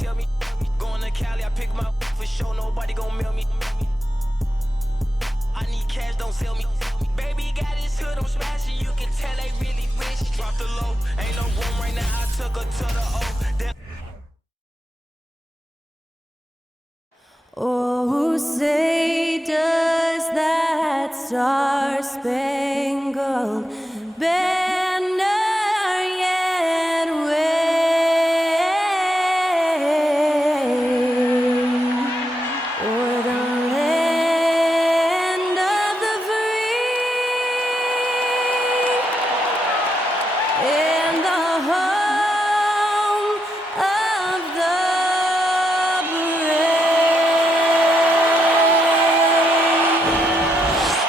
tell me. Going to Cali, I pick my for sure, nobody gon' mail me. I need cash, don't sell me. Baby got his hood, I'm smashing, you can tell they really rich. Drop the low, ain't no room right now, I took her to the O. Oh, say does that star-spangled banner yet wave o'er the land of the free and the home of the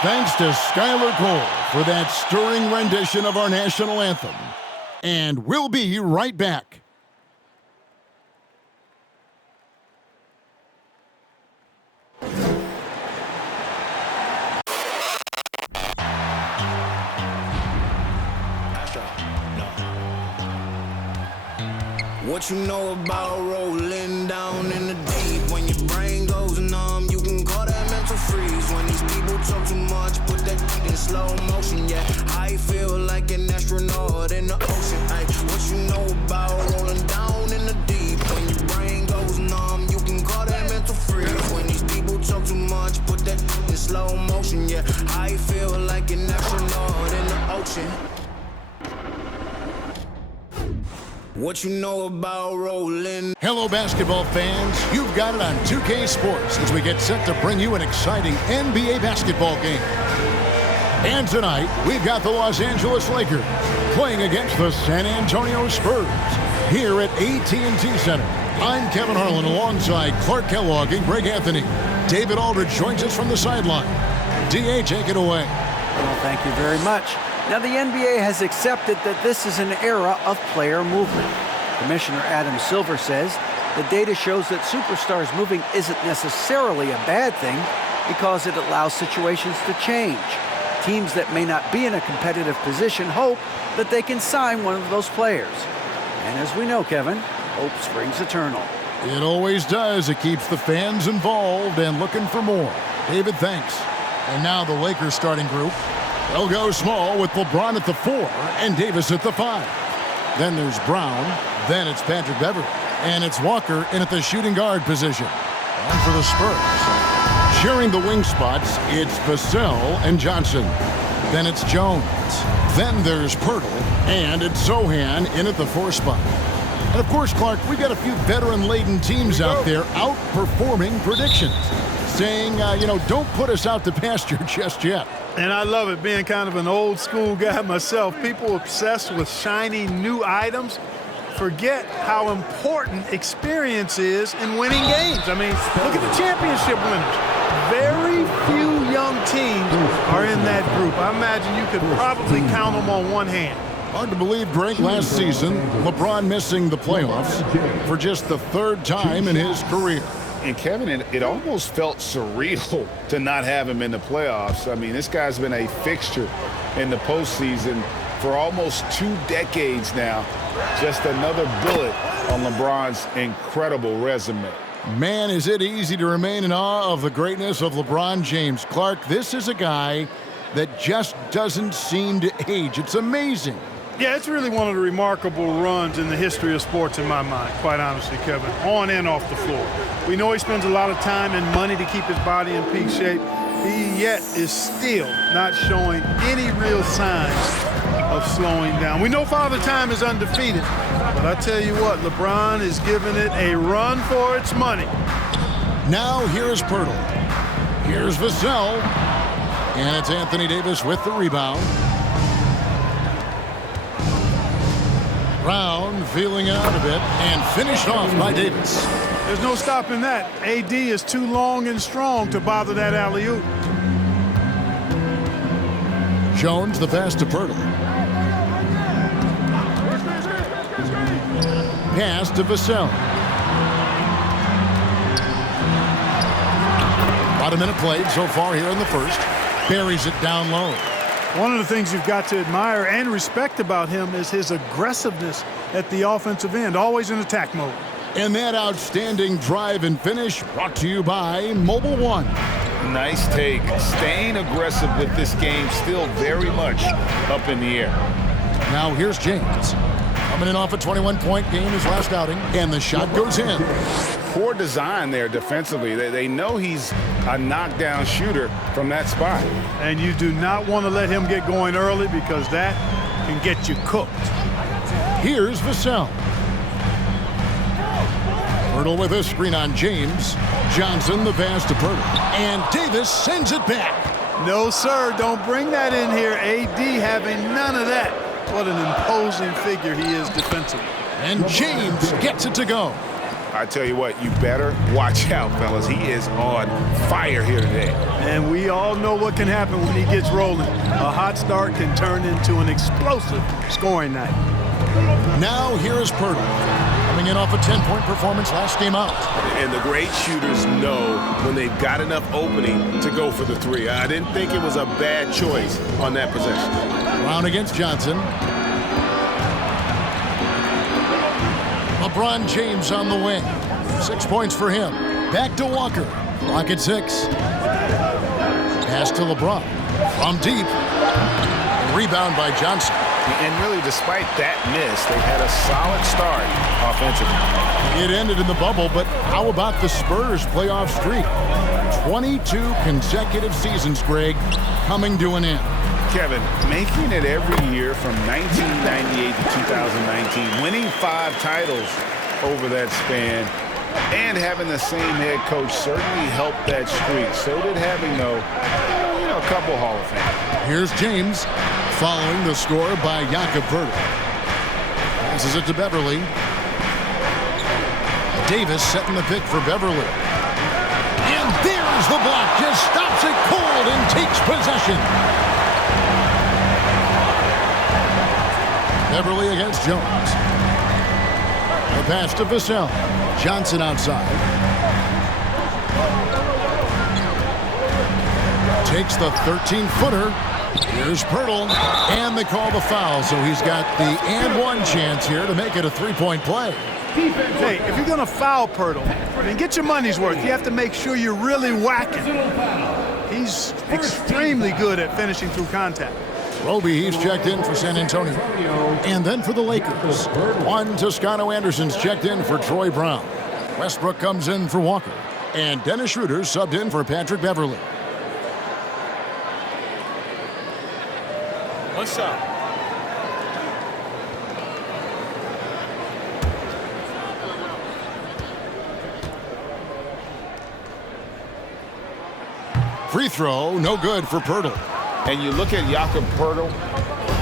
Thanks to Skylar Cole for that stirring rendition of our national anthem. And we'll be right back. What you know about rolling down in the deep? When your brain goes numb, you can call that mental freeze. When these people talk too much, put that in slow motion. Yeah, I feel like an astronaut in the ocean. Ay, what you know about rolling down in the deep? When your brain goes numb, you can call that mental freeze. When these people talk too much, put that in slow motion. Yeah, I feel like an astronaut in the ocean. What you know about rolling? Hello, basketball fans. You've got it on 2K Sports as we get set to bring you an exciting NBA basketball game. And tonight, we've got the Los Angeles Lakers playing against the San Antonio Spurs here at AT&T Center. I'm Kevin Harlan alongside Clark Kellogg and Greg Anthony. David Aldridge joins us from the sideline. DA, take it away. Well, thank you very much. Now, the NBA has accepted that this is an era of player movement. Commissioner Adam Silver says the data shows that superstars moving isn't necessarily a bad thing because it allows situations to change. Teams that may not be in a competitive position hope that they can sign one of those players. And as we know, Kevin, hope springs eternal. It always does. It keeps the fans involved and looking for more. David, thanks. And now the Lakers starting group. They'll go small with LeBron at the 4 and Davis at the 5. Then there's Brown. Then it's Patrick Beverley. And it's Walker in at the shooting guard position. And for the Spurs, sharing the wing spots, it's Vassell and Johnson. Then it's Jones. Then there's Pirtle. And it's Sohan in at the 4 spot. And of course, Clark, we've got a few veteran-laden teams out there outperforming predictions. Saying, don't put us out to pasture just yet. And I love it, being kind of an old school guy myself. People obsessed with shiny new items forget how important experience is in winning games. I mean, look at the championship winners. Very few young teams are in that group. I imagine you could probably count them on one hand. Hard to believe, Greg, last season, LeBron missing the playoffs for just the 3rd time in his career. And Kevin, it almost felt surreal to not have him in the playoffs. I mean, this guy's been a fixture in the postseason for almost 2 decades now. Just another bullet on LeBron's incredible resume. Man, is it easy to remain in awe of the greatness of LeBron James. Clark, this is a guy that just doesn't seem to age. It's amazing. Yeah, it's really one of the remarkable runs in the history of sports in my mind, quite honestly, Kevin, on and off the floor. We know he spends a lot of time and money to keep his body in peak shape. He yet is still not showing any real signs of slowing down. We know Father Time is undefeated, but I tell you what, LeBron is giving it a run for its money. Now here's Pirtle. Here's Vassell. And it's Anthony Davis with the rebound. Brown feeling it out a bit and finished off by Davis. There's no stopping that. AD is too long and strong to bother that alley-oop. Jones the pass to Pirtle. Pass to Vassell. About a minute played so far here in the first. Buries it down low. One of the things you've got to admire and respect about him is his aggressiveness at the offensive end, always in attack mode. And that outstanding drive and finish brought to you by Mobile One. Nice take. Staying aggressive with this game, still very much up in the air. Now here's James. Coming in off a 21-point game his last outing, and the shot goes in. Poor design there defensively. They know he's a knockdown shooter from that spot. And you do not want to let him get going early because that can get you cooked. Here's Vassell. Pirtle with a screen on James. Johnson the pass to Pirtle. And Davis sends it back. No, sir, don't bring that in here. AD having none of that. What an imposing figure he is defensively. And James gets it to go. I tell you what, you better watch out, fellas. He is on fire here today. And we all know what can happen when he gets rolling. A hot start can turn into an explosive scoring night. Now here is Pirtle. Coming in off a 10-point performance last game out. And the great shooters know when they've got enough opening to go for the three. I didn't think it was a bad choice on that possession. Brown against Johnson. LeBron James on the wing. 6 points for him. Back to Walker. Clock at 6. Pass to LeBron. From deep. Rebound by Johnson. And really, despite that miss, they had a solid start offensively. It ended in the bubble, but how about the Spurs playoff streak? 22 consecutive seasons, Greg, coming to an end. Kevin, making it every year from 1998 to 2019, winning 5 titles over that span, and having the same head coach certainly helped that streak. So did having, though, a couple Hall of Fame. Here's James following the score by Jakob Poeltl. Passes it to Beverly. Davis setting the pick for Beverly. And there's the block. Just stops it cold and takes possession. Beverly against Jones. The pass to Vassell. Johnson outside. Takes the 13-footer. Here's Poeltl. And they call the foul, so he's got the and one chance here to make it a 3-point play. Hey, if you're going to foul Poeltl, then get your money's worth. You have to make sure you're really whacking. He's extremely good at finishing through contact. Roby, he's checked in for San Antonio. And then for the Lakers. Juan Toscano Anderson's checked in for Troy Brown. Westbrook comes in for Walker. And Dennis Schroeder subbed in for Patrick Beverly. What's up? Free throw, no good for Poeltl. And you look at Jakob Poeltl,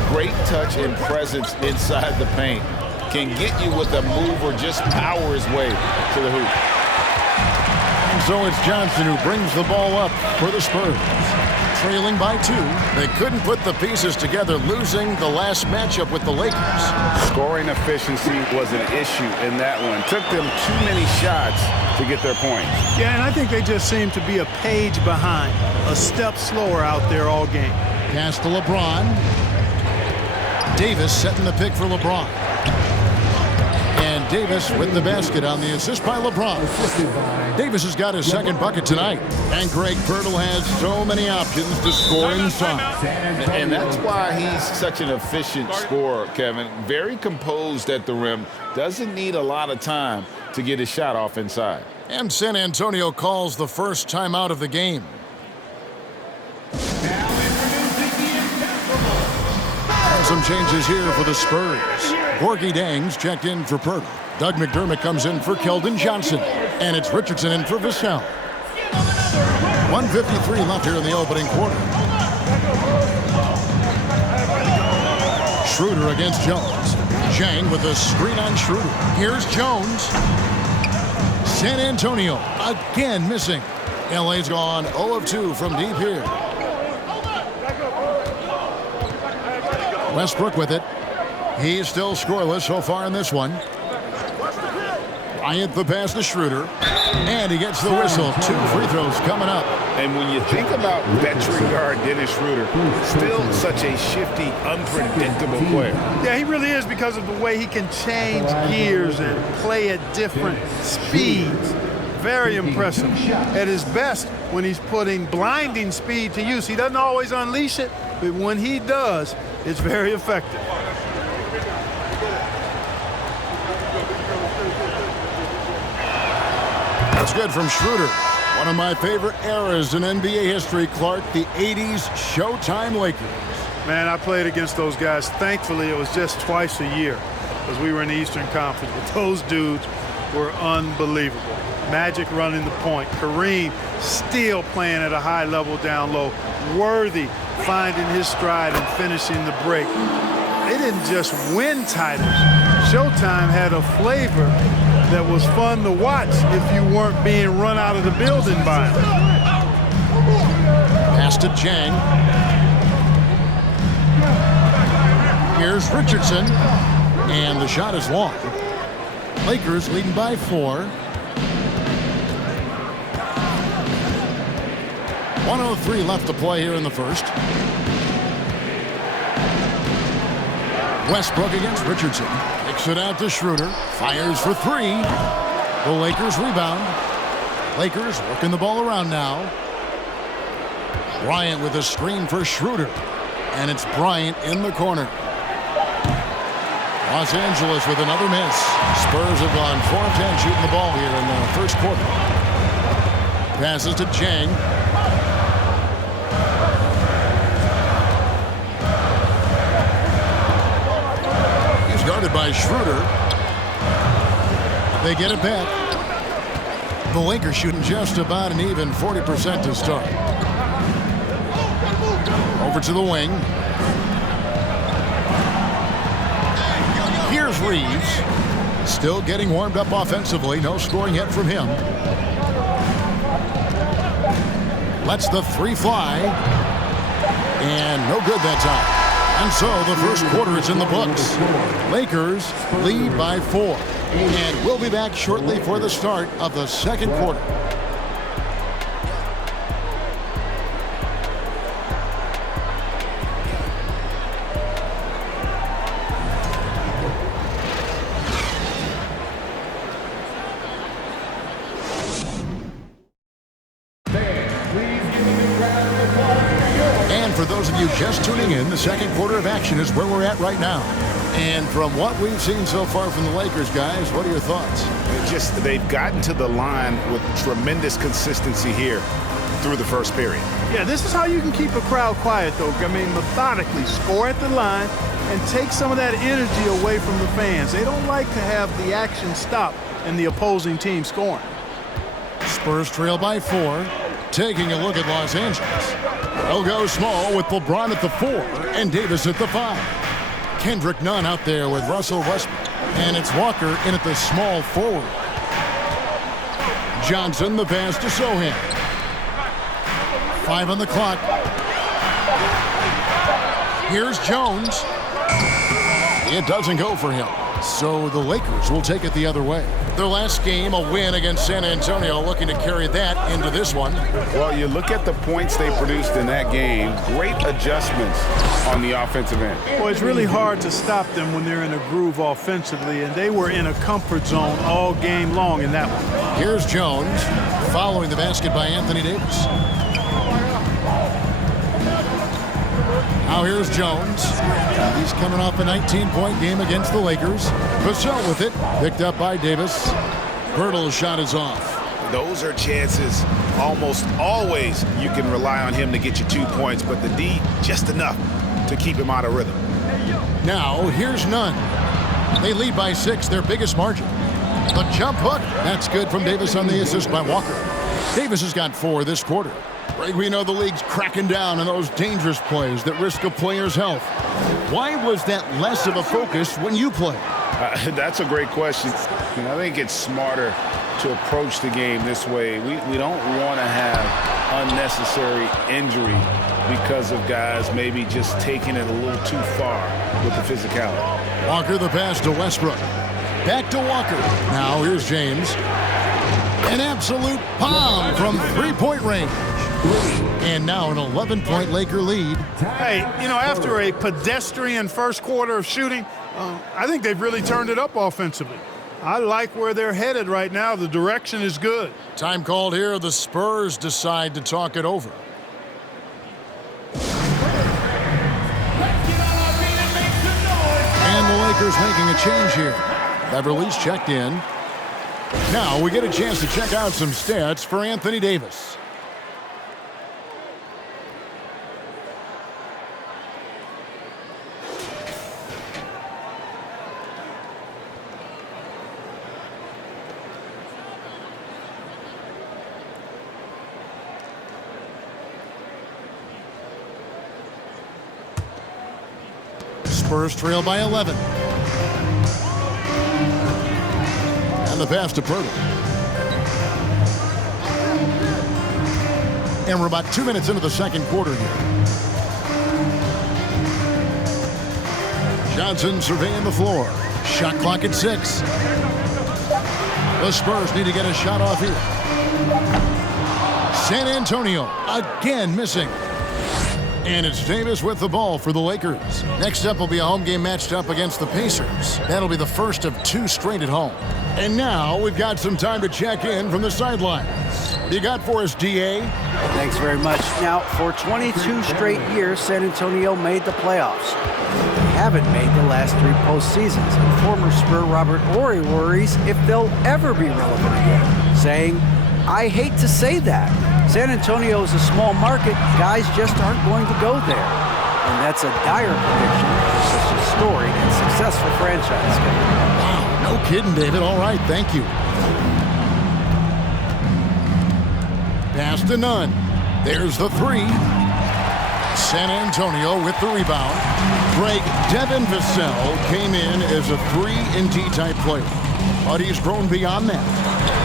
great touch and presence inside the paint. Can get you with a move or just power his way to the hoop. And so it's Johnson who brings the ball up for the Spurs. Trailing by 2. They couldn't put the pieces together, losing the last matchup with the Lakers. Scoring efficiency was an issue in that one. Took them too many shots to get their points. Yeah, and I think they just seem to be a page behind, a step slower out there all game. Pass to LeBron. Davis setting the pick for LeBron. And Davis with the basket on the assist by LeBron. Davis has got his second bucket tonight. And Greg Poeltl has so many options to score inside. And that's why he's such an efficient scorer, Kevin. Very composed at the rim. Doesn't need a lot of time to get his shot off inside. And San Antonio calls the first timeout of the game. Some changes here for the Spurs. Gorgie Dang's checked in for Poeltl. Doug McDermott comes in for Keldon Johnson. And it's Richardson in for Vassell. 1:53 left here in the opening quarter. Schroeder against Jones. Zhang with a screen on Schroeder. Here's Jones. San Antonio again missing. LA's gone 0 of 2 from deep here. Westbrook with it. He's still scoreless so far in this one. Bryant the pass to Schroeder. And he gets the whistle. 2 free throws coming up. And when you think about veteran guard Dennis Schroeder, still such a shifty, unpredictable player. Yeah, he really is because of the way he can change gears and play at different speeds. Very impressive. At his best, when he's putting blinding speed to use, he doesn't always unleash it, but when he does, it's very effective. That's good from Schroeder. One of my favorite eras in NBA history, Clark, the 80s Showtime Lakers. Man, I played against those guys. Thankfully, it was just twice a year as we were in the Eastern Conference. But those dudes were unbelievable. Magic running the point. Kareem still playing at a high level down low. Worthy finding his stride and finishing the break. They didn't just win titles. Showtime had a flavor that was fun to watch if you weren't being run out of the building by him. Pass to Chang. Here's Richardson. And the shot is long. Lakers leading by 4. 1:03 left to play here in the first. Westbrook against Richardson. Kicks it out to Schroeder. Fires for 3. The Lakers rebound. Lakers working the ball around now. Bryant with a screen for Schroeder. And it's Bryant in the corner. Los Angeles with another miss. Spurs have gone 4 of 10 shooting the ball here in the first quarter. Passes to Chang. He's guarded by Schroeder. They get it back. The Lakers shooting just about an even 40% to start. Over to the wing. Here's Reeves. Still getting warmed up offensively. No scoring yet from him. Lets the 3 fly. And no good that time. And so the first quarter is in the books. Lakers lead by 4. And we'll be back shortly for the start of the second quarter. For those of you just tuning in, the second quarter of action is where we're at right now. And from what we've seen so far from the Lakers, guys, what are your thoughts? They've gotten to the line with tremendous consistency here through the first period. Yeah, this is how you can keep a crowd quiet, though. I mean, methodically score at the line and take some of that energy away from the fans. They don't like to have the action stop and the opposing team scoring. Spurs trail by 4. Taking a look at Los Angeles. They'll go small with LeBron at the 4 and Davis at the 5. Kendrick Nunn out there with Russell Westbrook. And it's Walker in at the small forward. Johnson the pass to Sohan. 5 on the clock. Here's Jones. It doesn't go for him. So the Lakers will take it the other way. Their last game, a win against San Antonio, looking to carry that into this one. Well, you look at the points they produced in that game. Great adjustments on the offensive end. Well, it's really hard to stop them when they're in a groove offensively, and they were in a comfort zone all game long in that one. Here's Jones, following the basket by Anthony Davis. Now here's Jones. He's coming off a 19-point game against the Lakers. Vassell with it, picked up by Davis. Hurdle's shot is off. Those are chances almost always you can rely on him to get you 2 points, but the D, just enough to keep him out of rhythm. Now here's Nunn. They lead by 6, their biggest margin. The jump hook, that's good from Davis on the assist by Walker. Davis has got 4 this quarter. Greg, we know the league's cracking down on those dangerous plays that risk a player's health. Why was that less of a focus when you play? That's a great question. I think it's smarter to approach the game this way. We don't want to have unnecessary injury because of guys maybe just taking it a little too far with the physicality. Walker the pass to Westbrook. Back to Walker. Now here's James. An absolute bomb from three-point range. And now an 11-point Laker lead. Hey, after a pedestrian first quarter of shooting, I think they've really turned it up offensively. I like where they're headed right now. The direction is good. Time called here. The Spurs decide to talk it over. And the Lakers making a change here. Beverly's checked in. Now we get a chance to check out some stats for Anthony Davis. Spurs trail by 11. And the pass to Pirtle. And we're about 2 minutes into the second quarter here. Johnson surveying the floor. Shot clock at 6. The Spurs need to get a shot off here. San Antonio again missing. And it's Davis with the ball for the Lakers. Next up will be a home game matched up against the Pacers. That'll be the first of 2 straight at home. And now we've got some time to check in from the sidelines. What do you got for us, D.A.? Thanks very much. Now, for 22 straight years, San Antonio made the playoffs. They haven't made the last 3 postseasons. And former Spur Robert Horry worries if they'll ever be relevant again, saying, "I hate to say that. San Antonio is a small market. Guys just aren't going to go there." And that's a dire prediction for such a storied and successful franchise. Wow, no kidding, David. All right, thank you. Pass to Nunn. There's the 3. San Antonio with the rebound. Greg Devin Vassell came in as a 3-and-D type player, but he's grown beyond that.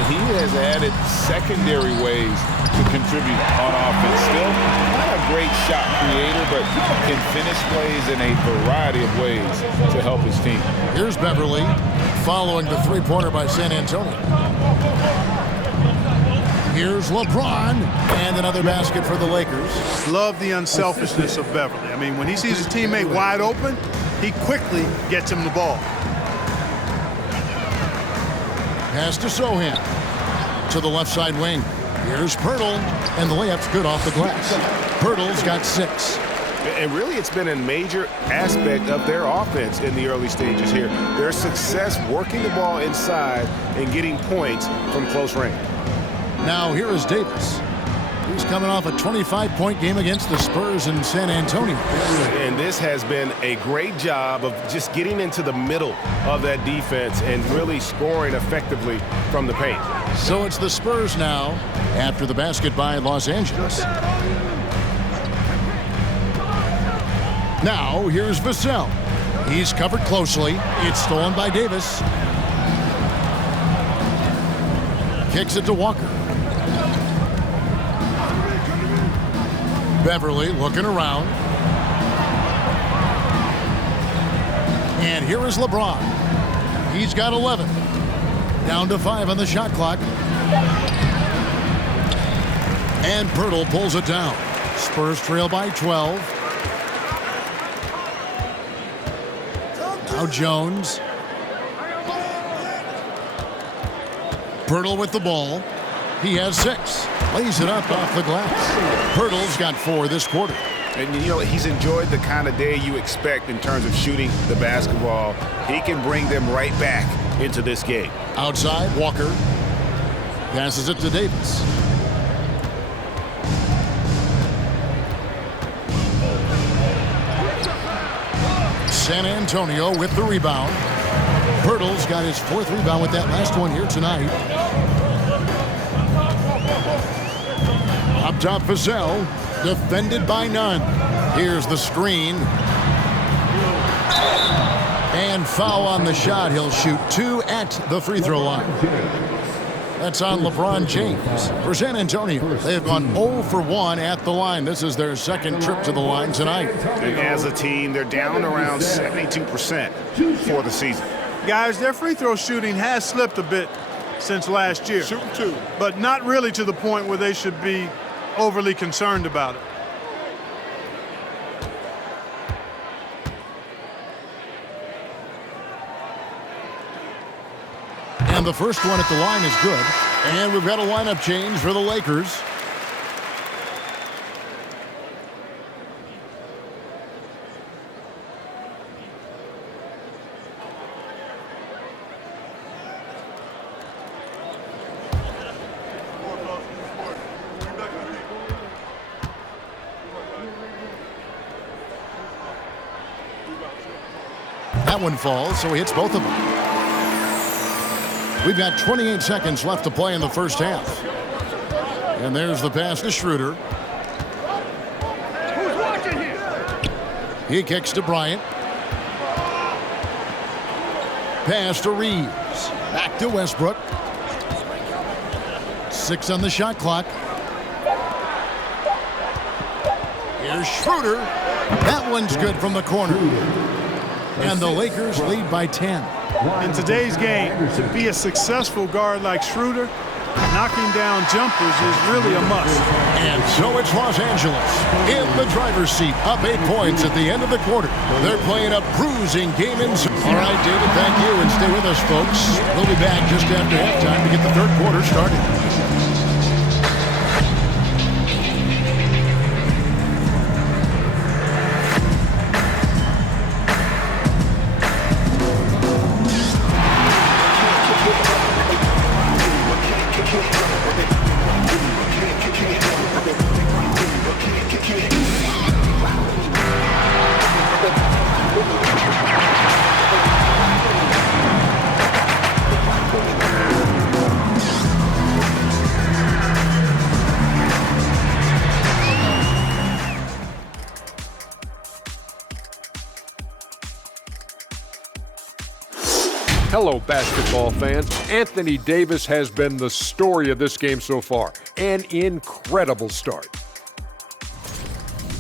He has added secondary ways to contribute on offense. Still not a great shot creator, but can finish plays in a variety of ways to help his team. Here's Beverly following the three-pointer by San Antonio. Here's LeBron, and another basket for the Lakers. Love the unselfishness of Beverly. I mean, when he sees his teammate wide open, he quickly gets him the ball. Pass to Sohan. To the left side wing. Here's Pirtle, and the layup's good off the glass. Pirtle's got 6. And really, it's been a major aspect of their offense in the early stages here. Their success working the ball inside and getting points from close range. Now here is Davis. He's coming off a 25-point game against the Spurs in San Antonio. And this has been a great job of just getting into the middle of that defense and really scoring effectively from the paint. So it's the Spurs now after the basket by Los Angeles. Now here's Vassell. He's covered closely. It's stolen by Davis. Kicks it to Walker. Beverly looking around. And here is LeBron. He's got 11. Down to 5 on the shot clock. And Pirtle pulls it down. Spurs trail by 12. Now Jones. Pirtle with the ball. He has 6. Lays it up off the glass. Pirtle's got 4 this quarter. And, you know, he's enjoyed the kind of day you expect in terms of shooting the basketball. He can bring them right back into this game. Outside, Walker passes it to Davis. San Antonio with the rebound. Pirtle's got his 4th rebound with that last one here tonight. Up top, Vassell, defended by Nunn. Here's the screen. And foul on the shot. He'll shoot 2 at the free throw line. That's on LeBron James. For San Antonio, they have gone 0 for 1 at the line. This is their second trip to the line tonight. And as a team, they're down around 72% for the season. Guys, their free throw shooting has slipped a bit since last year. Shooting 2. But not really to the point where they should be overly concerned about it. And the first one at the line is good. And we've got a lineup change for the Lakers. That one falls, so he hits both of them. We've got 28 seconds left to play in the first half. And there's the pass to Schroeder. Who's watching here? He kicks to Bryant. Pass to Reeves. Back to Westbrook. 6 on the shot clock. Here's Schroeder. That one's good from the corner. And the Lakers lead by 10. In today's game, to be a successful guard like Schroeder, knocking down jumpers is really a must. And so it's Los Angeles in the driver's seat, up 8 points at the end of the quarter. They're playing a bruising game in. All right, David, thank you, and stay with us, folks. We'll be back just after halftime to get the third quarter started. Hello, basketball fans. Anthony Davis has been the story of this game so far. An incredible start.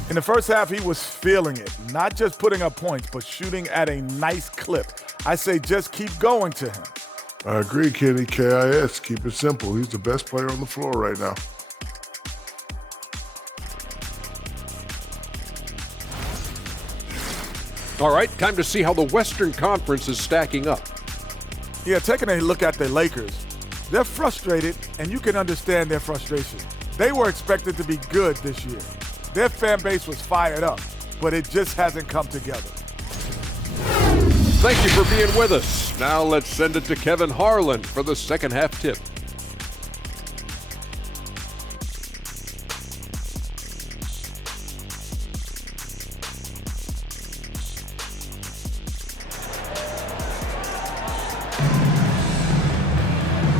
In the first half, he was feeling it. Not just putting up points, but shooting at a nice clip. I say just keep going to him. I agree, Kenny. KIS. Keep it simple. He's the best player on the floor right now. All right, time to see how the Western Conference is stacking up. Yeah, taking a look at the Lakers, they're frustrated, and you can understand their frustration. They were expected to be good this year. Their fan base was fired up, but it just hasn't come together. Thank you for being with us. Now let's send it to Kevin Harlan for the second half tip.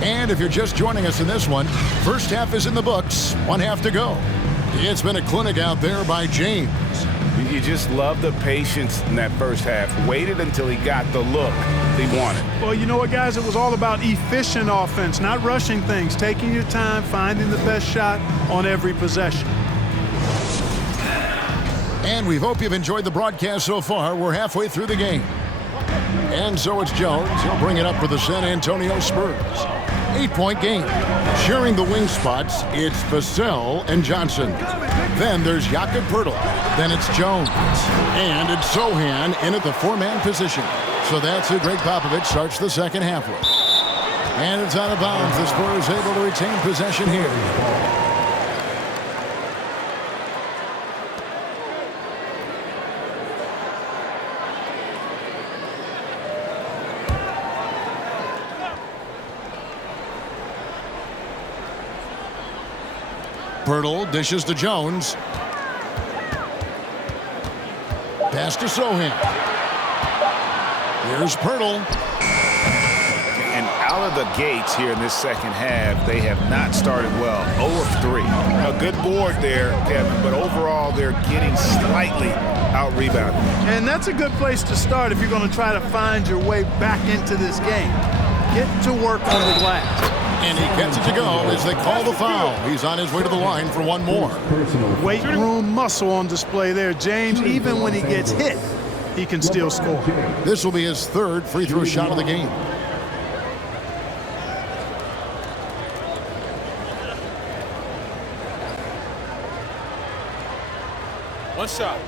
And if you're just joining us in this one, first half is in the books, 1 half to go. It's been a clinic out there by James. You just love the patience in that first half. Waited until he got the look he wanted. Well, you know what, guys? It was all about efficient offense, not rushing things, taking your time, finding the best shot on every possession. And we hope you've enjoyed the broadcast so far. We're halfway through the game. And so it's Jones. He'll bring it up for the San Antonio Spurs. 8-point game. Sharing the wing spots, it's Vassell and Johnson. Then there's Jakob Poeltl. Then it's Jones. And it's Sohan in at the 4-man position. So that's who Greg Popovich starts the second half with. And it's out of bounds. The Spurs able to retain possession here. Poeltl dishes to Jones. Pass to Sohan. Here's Poeltl. And out of the gates here in this second half, they have not started well. 0 of 3. A good board there, Kevin, but overall they're getting slightly out-rebounded. And that's a good place to start if you're going to try to find your way back into this game. Get to work on the glass. And he gets it to go as they call the foul. He's on his way to the line for one more. Weight room muscle on display there, James. Even when he gets hit, he can still score. This will be his third free throw shot of the game. One shot.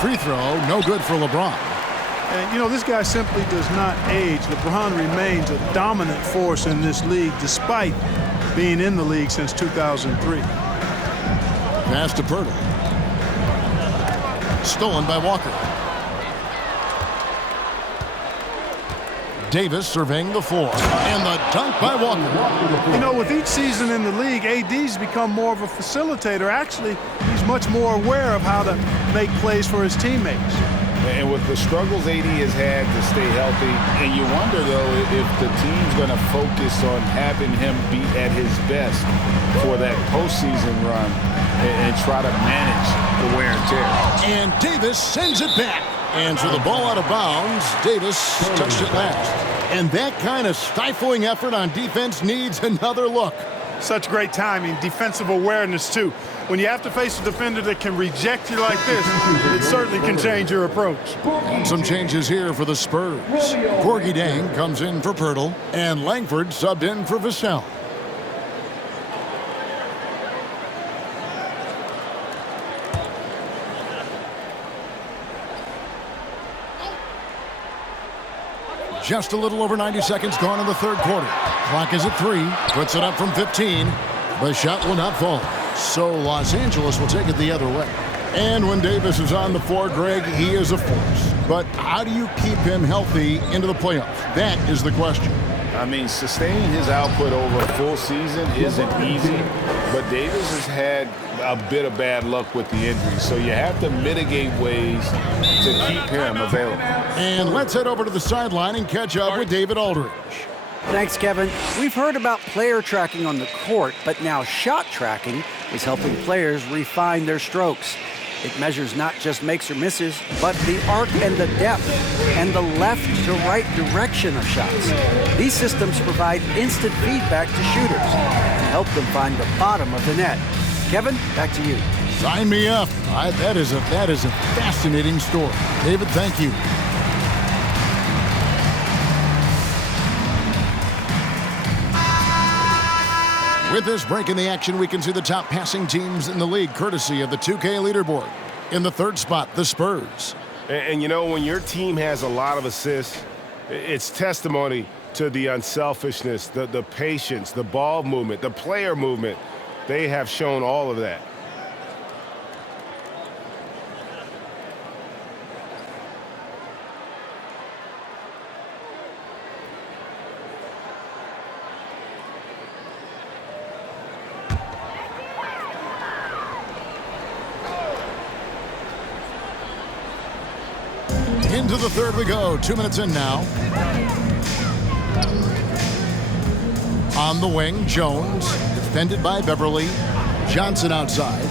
Free throw, no good for LeBron. And, you know, this guy simply does not age. LeBron remains a dominant force in this league despite being in the league since 2003. Pass to Pirtle. Stolen by Walker. Davis surveying the floor. And the dunk by Walker. You know, with each season in the league, AD's become more of a facilitator. Actually, he's much more aware of how to make plays for his teammates. And with the struggles AD has had to stay healthy, and you wonder, though, if the team's going to focus on having him be at his best for that postseason run and try to manage the wear and tear. And Davis sends it back. And so the ball out of bounds, Davis touched it last. And that kind of stifling effort on defense needs another look. Such great timing, defensive awareness, too. When you have to face a defender that can reject you like this, it certainly can change your approach. And some changes here for the Spurs. Corgi Dang comes in for Pirtle, and Langford subbed in for Vassell. Just a little over 90 seconds gone in the third quarter. Clock is at 3. Puts it up from 15. The shot will not fall. So Los Angeles will take it the other way. And when Davis is on the floor, Greg, he is a force. But how do you keep him healthy into the playoffs? That is the question. I mean, sustaining his output over a full season isn't easy, but Davis has had a bit of bad luck with the injury, so you have to mitigate ways to keep him available. And let's head over to the sideline and catch up with David Aldridge. Thanks, Kevin. We've heard about player tracking on the court, but now shot tracking is helping players refine their strokes. It measures not just makes or misses, but the arc and the depth and the left to right direction of shots. These systems provide instant feedback to shooters and help them find the bottom of the net. Kevin, back to you. Sign me up. That is a fascinating story. David, thank you. With this break in the action, we can see the top passing teams in the league, courtesy of the 2K leaderboard. In the third spot, the Spurs. And you know, when your team has a lot of assists, it's testimony to the unselfishness, the patience, the ball movement, the player movement. They have shown all of that. Into the third we go. 2 minutes in now. On the wing, Jones. Defended by Beverly. Johnson outside.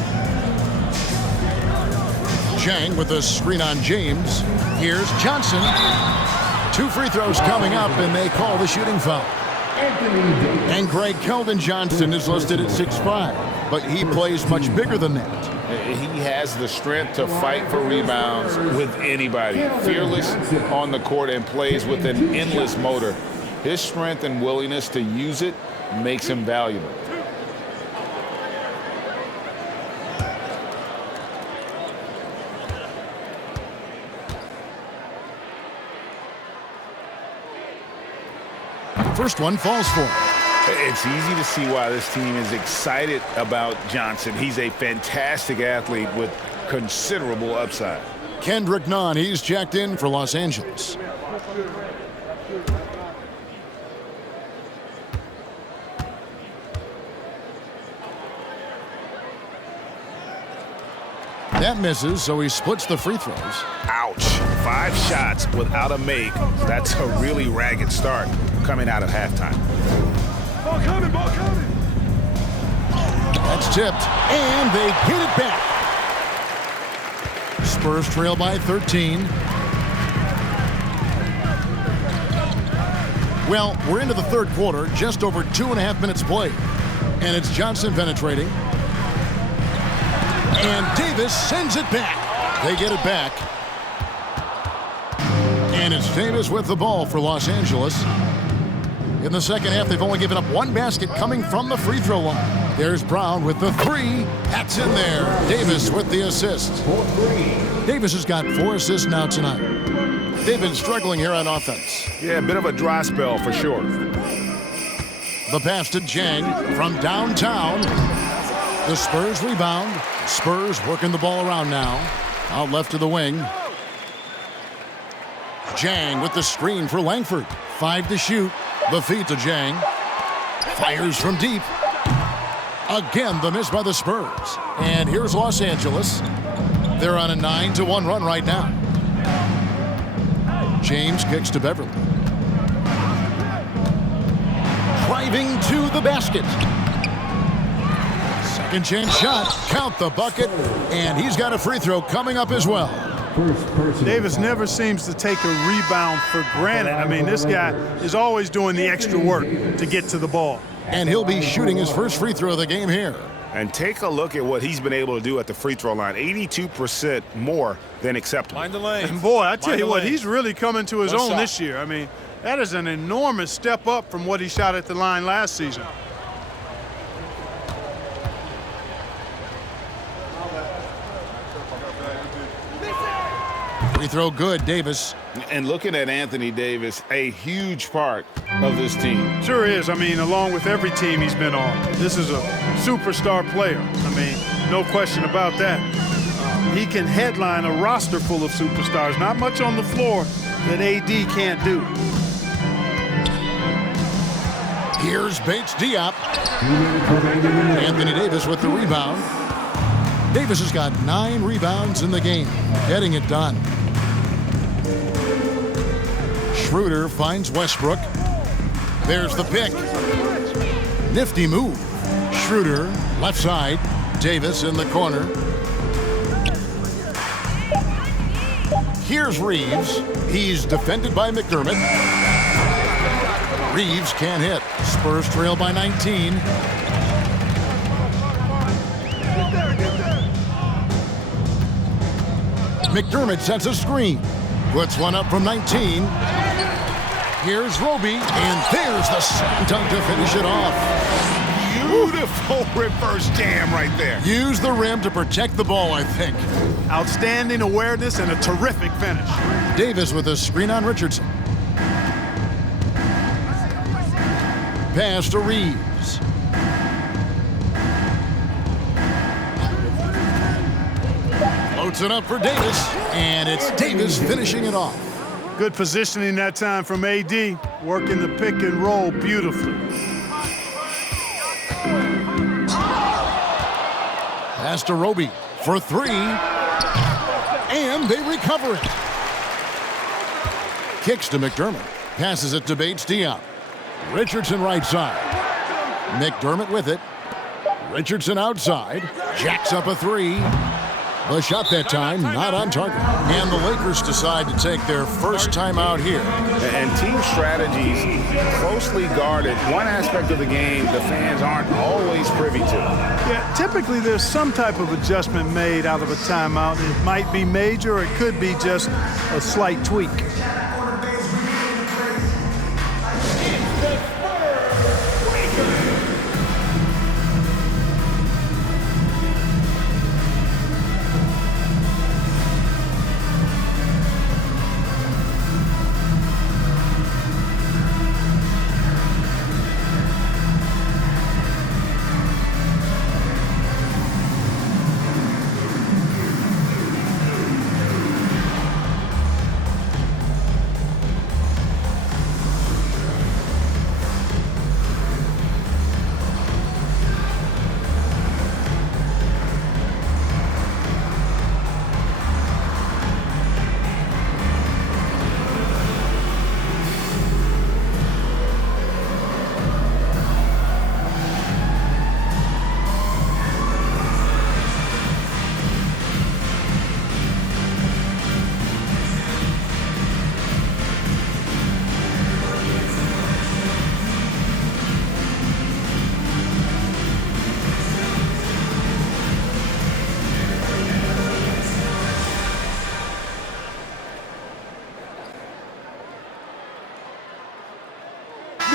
Chang with a screen on James. Here's Johnson. 2 free throws coming up, and they call the shooting foul. And Greg, Keldon Johnson is listed at 6'5", but he plays much bigger than that. He has the strength to fight for rebounds with anybody. Fearless on the court and plays with an endless motor. His strength and willingness to use it makes him valuable. First one falls for him. It's easy to see why this team is excited about Johnson. He's a fantastic athlete with considerable upside. Kendrick Nunn, he's checked in for Los Angeles. That misses, so he splits the free throws. Ouch. 5 shots without a make. That's a really ragged start coming out of halftime. Ball coming, ball coming. That's tipped, and they get it back. Spurs trail by 13. Well, we're into the third quarter, just over 2.5 minutes played. And it's Johnson penetrating. And Davis sends it back. They get it back. And it's Davis with the ball for Los Angeles. In the second half, they've only given up one basket coming from the free throw line. There's Brown with the three. That's in there. Davis with the assist. Davis has got 4 assists now tonight. They've been struggling here on offense. Yeah, a bit of a dry spell for sure. The pass to Jang from downtown. The Spurs rebound. Spurs working the ball around now. Out left to the wing. Jang with the screen for Langford. 5 to shoot. The feed to Jang. Fires from deep. Again, the miss by the Spurs. And here's Los Angeles. They're on a 9-1 run right now. James kicks to Beverly. Driving to the basket. Second chance shot. Count the bucket. And he's got a free throw coming up as well. Davis never seems to take a rebound for granted. I mean, this guy is always doing the extra work to get to the ball. And he'll be shooting his first free throw of the game here. And take a look at what he's been able to do at the free throw line. 82% more than acceptable. Mind the lane. And boy, I tell you what, lane. he's really coming to his own this year. I mean, that is an enormous step up from what he shot at the line last season. Free throw good, Davis. And looking at Anthony Davis, a huge part of this team. Sure is. I mean, along with every team he's been on, this is a superstar player. I mean, no question about that. He can headline a roster full of superstars. Not much on the floor that AD can't do. Here's Bates Diop. Anthony Davis with the rebound. Davis has got 9 rebounds in the game, getting it done. Schroeder finds Westbrook. There's the pick. Nifty move. Schroeder, left side. Davis in the corner. Here's Reeves. He's defended by McDermott. Reeves can't hit. Spurs trail by 19. McDermott sets a screen. Puts one up from 19. Here's Roby, and there's the slam dunk to finish it off. Beautiful reverse jam right there. Use the rim to protect the ball, I think. Outstanding awareness and a terrific finish. Davis with a screen on Richardson. Pass to Reeves. Floats it up for Davis, and it's Davis finishing it off. Good positioning that time from AD, working the pick and roll beautifully. Pass to Roby for 3, and they recover it. Kicks to McDermott, passes it to Bates Diop. Richardson right side. McDermott with it. Richardson outside, jacks up a 3. The shot that time, not on target. And the Lakers decide to take their first time out here. And team strategies closely guarded. One aspect of the game the fans aren't always privy to. Yeah, typically there's some type of adjustment made out of a timeout. It might be major, or it could be just a slight tweak.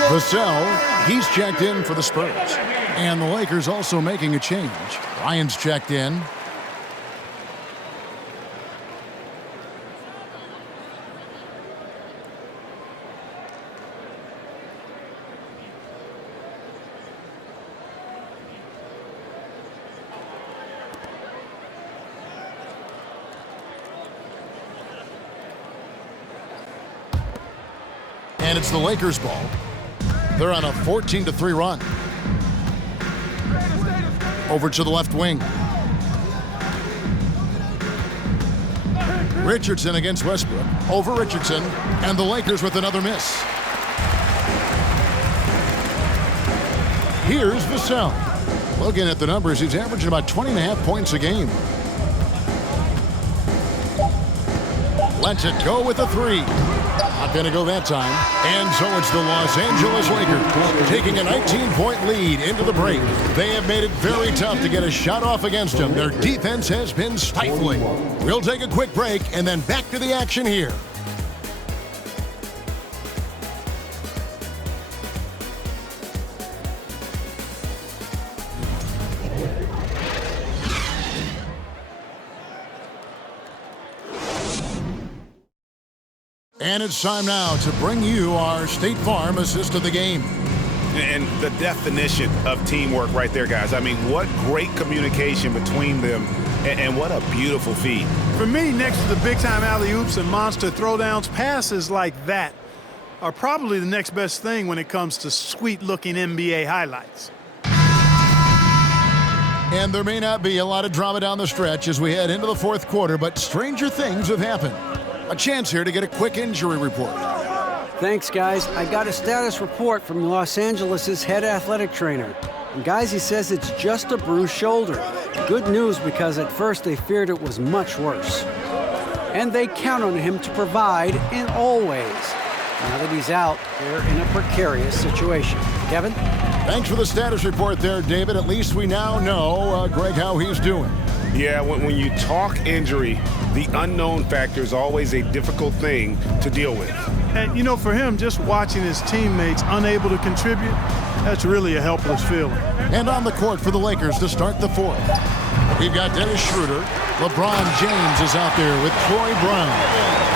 Vassell, he's checked in for the Spurs. And the Lakers also making a change. Ryan's checked in. And it's the Lakers' ball. They're on a 14-3 run. Over to the left wing. Richardson against Westbrook. Over Richardson. And the Lakers with another miss. Here's Vassell. Looking at the numbers, he's averaging about 20.5 points a game. Lets it go with a three. Not going to go that time. And so it's the Los Angeles Lakers taking a 19-point lead into the break. They have made it very tough to get a shot off against them. Their defense has been stifling. We'll take a quick break and then back to the action here. And it's time now to bring you our State Farm assist of the game. And the definition of teamwork right there, guys. I mean, what great communication between them, and what a beautiful feed. For me, next to the big-time alley-oops and monster throwdowns, passes like that are probably the next best thing when it comes to sweet-looking NBA highlights. And there may not be a lot of drama down the stretch as we head into the fourth quarter, but stranger things have happened. A chance here to get a quick injury report. Thanks, guys. I got a status report from Los Angeles' head athletic trainer. And guys, he says it's just a bruised shoulder. Good news, because at first they feared it was much worse. And they count on him to provide in all ways. Now that he's out, they're in a precarious situation. Kevin? Thanks for the status report there, David. At least we now know, Greg, how he's doing. Yeah, when you talk injury, the unknown factor is always a difficult thing to deal with. And, you know, for him, just watching his teammates unable to contribute, that's really a helpless feeling. And on the court for the Lakers to start the fourth. We've got Dennis Schroeder. LeBron James is out there with Troy Brown.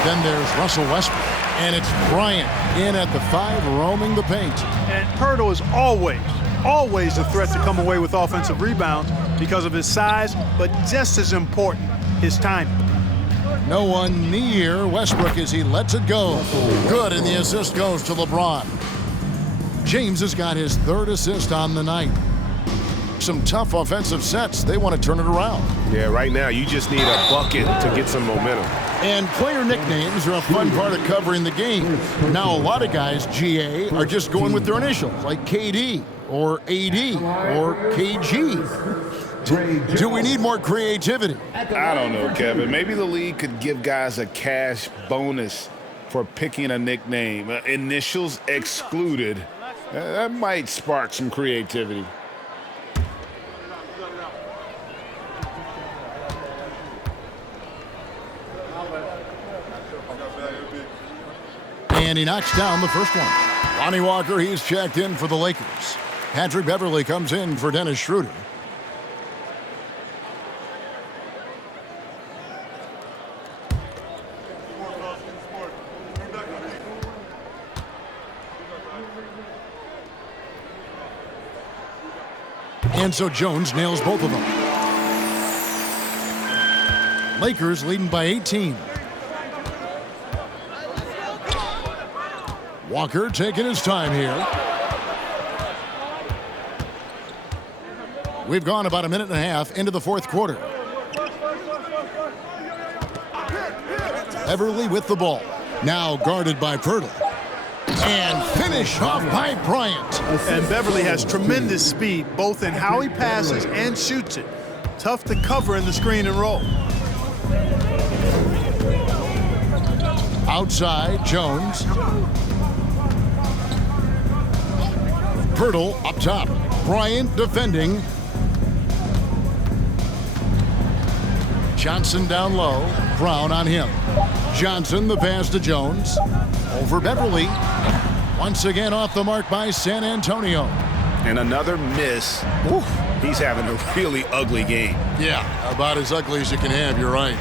Then there's Russell Westbrook. And it's Bryant in at the 5, roaming the paint. And Pirtle is always a threat to come away with offensive rebounds because of his size, but just as important, his timing. No one near Westbrook as he lets it go. Good, and the assist goes to LeBron. James has got his 3rd assist on the night. Some tough offensive sets. They want to turn it around. Yeah, right now you just need a bucket to get some momentum. And player nicknames are a fun part of covering the game. Now, a lot of guys, GA, are just going with their initials, like KD or AD or KG. Do we need more creativity? I don't know, Kevin. Maybe the league could give guys a cash bonus for picking a nickname. Initials excluded. That might spark some creativity. And he knocks down the first one. Lonnie Walker, he's checked in for the Lakers. Patrick Beverley comes in for Dennis Schroeder. And so Jones nails both of them. Lakers leading by 18. Walker taking his time here. We've gone about a minute and a half into the fourth quarter. Beverley with the ball. Now guarded by Pirtle. And finish off by Bryant. And Beverley has tremendous speed, both in how he passes and shoots it. Tough to cover in the screen and roll. Outside, Jones. Pirtle up top. Bryant defending. Johnson down low. Brown on him. Johnson, the pass to Jones. Over Beverley. Once again off the mark by San Antonio. And another miss. Oof, he's having a really ugly game. Yeah, about as ugly as you can have, you're right.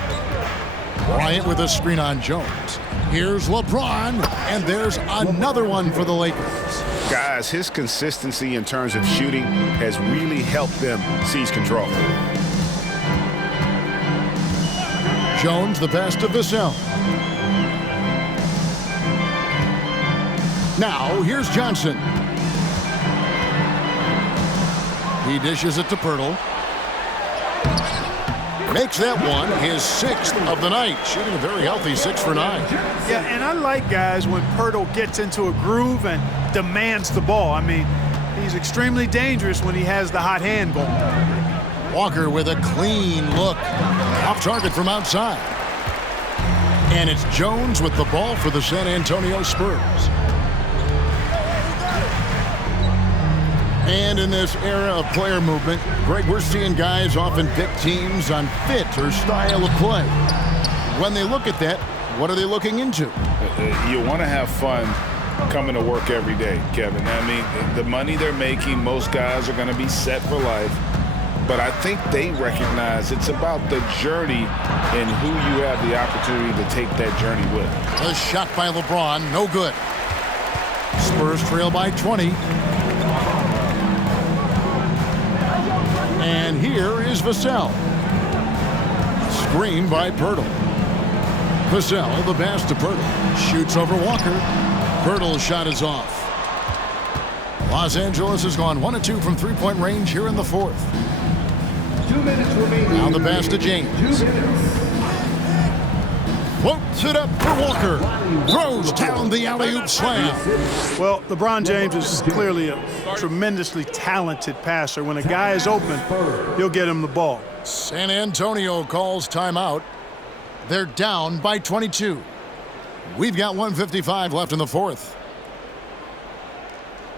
Bryant with a screen on Jones. Here's LeBron, and there's another one for the Lakers. Guys, his consistency in terms of shooting has really helped them seize control. Jones, the pass to Vassell. Now, here's Johnson. He dishes it to Pirtle. Makes that one his 6th of the night, shooting a very healthy 6 for 9. Yeah, and I like guys when Pirtle gets into a groove and demands the ball. I mean, he's extremely dangerous when he has the hot hand going. Walker with a clean look. Off target from outside. And it's Jones with the ball for the San Antonio Spurs. And in this era of player movement, Greg, we're seeing guys often pick teams on fit or style of play. When they look at that, what are they looking into? You want to have fun coming to work every day, Kevin. I mean, the money they're making, most guys are going to be set for life. But I think they recognize it's about the journey and who you have the opportunity to take that journey with. A shot by LeBron, no good. Spurs trail by 20. And here is Vassell. Screen by Pirtle. Vassell, the pass to Pirtle. Shoots over Walker. Pirtle's shot is off. Los Angeles has gone 1 of 2 from three-point range here in the 4th. 2 minutes remaining. Now the pass to James. Floats it up for Walker. Throws down the alley-oop slam. Well, LeBron James is clearly a tremendously talented passer. When a guy is open, he'll get him the ball. San Antonio calls timeout. They're down by 22. We've got 1:55 left in the 4th.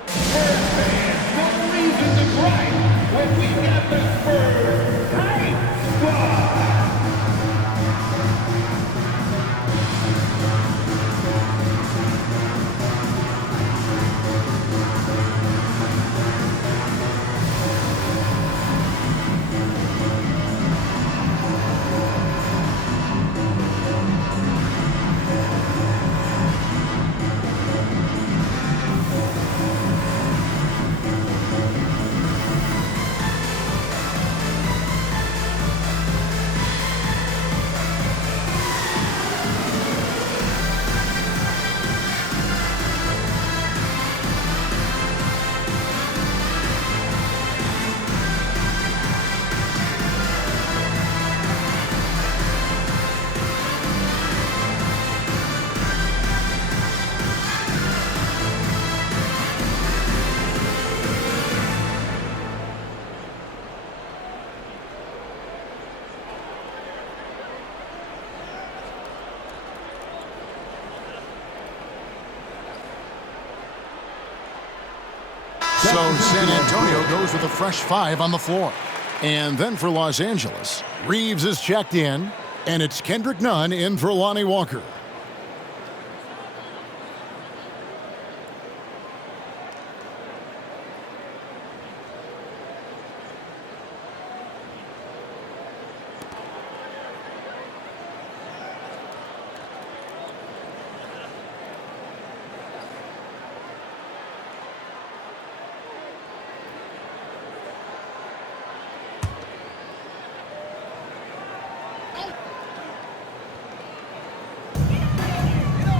No reason to gripe when we got the Spurs tight squad. So San Antonio goes with a fresh 5 on the floor. And then for Los Angeles, Reeves is checked in, and it's Kendrick Nunn in for Lonnie Walker.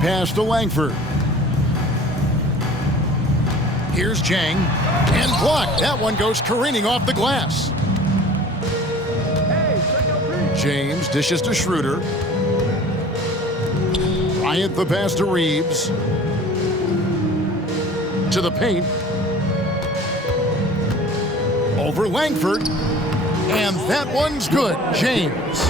Pass to Langford. Here's Jang. And blocked. That one goes careening off the glass. James dishes to Schroeder. Bryant the pass to Reeves. To the paint. Over Langford. And that one's good. James.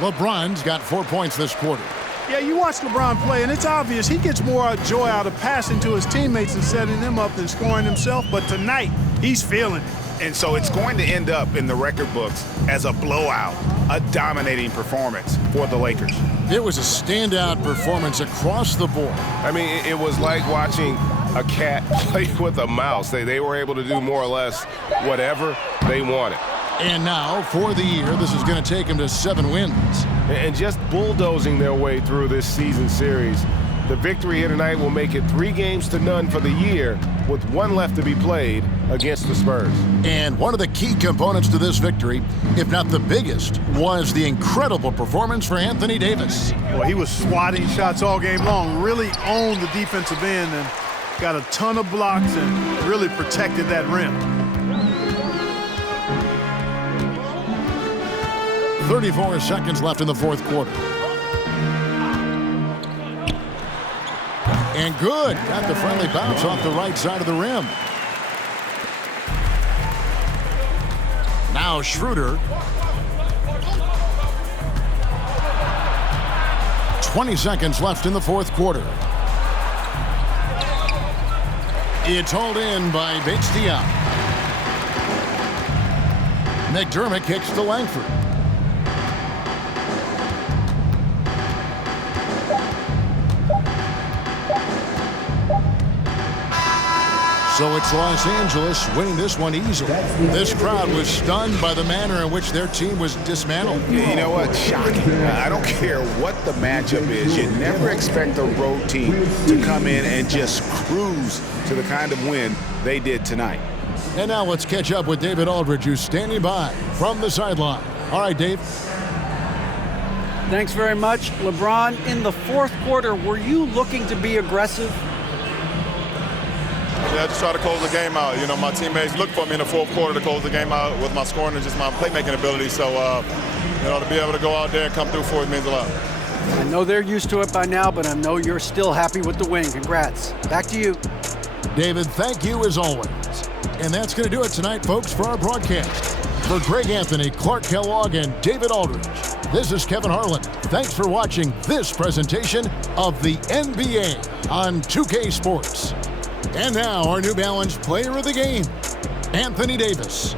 LeBron's got 4 points this quarter. Yeah, you watch LeBron play, and it's obvious he gets more joy out of passing to his teammates and setting them up than scoring himself. But tonight, he's feeling it. And so it's going to end up in the record books as a blowout, a dominating performance for the Lakers. It was a standout performance across the board. I mean, it was like watching a cat play with a mouse. They were able to do more or less whatever they wanted. And now, for the year, this is going to take them to 7 wins. And just bulldozing their way through this season series, the victory here tonight will make it 3-0 for the year, with 1 left to be played against the Spurs. And one of the key components to this victory, if not the biggest, was the incredible performance for Anthony Davis. Well, he was swatting shots all game long, really owned the defensive end and got a ton of blocks and really protected that rim. 34 seconds left in the fourth quarter. And good. Got the friendly bounce off the right side of the rim. Now Schroeder. 20 seconds left in the fourth quarter. It's hauled in by Bates-Diop. McDermott kicks to Langford. So it's Los Angeles winning this one easily. This crowd was stunned by the manner in which their team was dismantled. You know what? Shocking. I don't care what the matchup is. You never expect a road team to come in and just cruise to the kind of win they did tonight. And now let's catch up with David Aldridge, who's standing by from the sideline. All right, Dave. Thanks very much. LeBron, in the fourth quarter, were you looking to be aggressive? Yeah, just try to close the game out. You know, my teammates looked for me in the fourth quarter to close the game out with my scoring and just my playmaking ability. So, you know, to be able to go out there and come through for it means a lot. I know they're used to it by now, but I know you're still happy with the win. Congrats. Back to you. David, thank you as always. And that's going to do it tonight, folks, for our broadcast. For Greg Anthony, Clark Kellogg, and David Aldridge, this is Kevin Harlan. Thanks for watching this presentation of the NBA on 2K Sports. And now, our New Balance player of the game, Anthony Davis.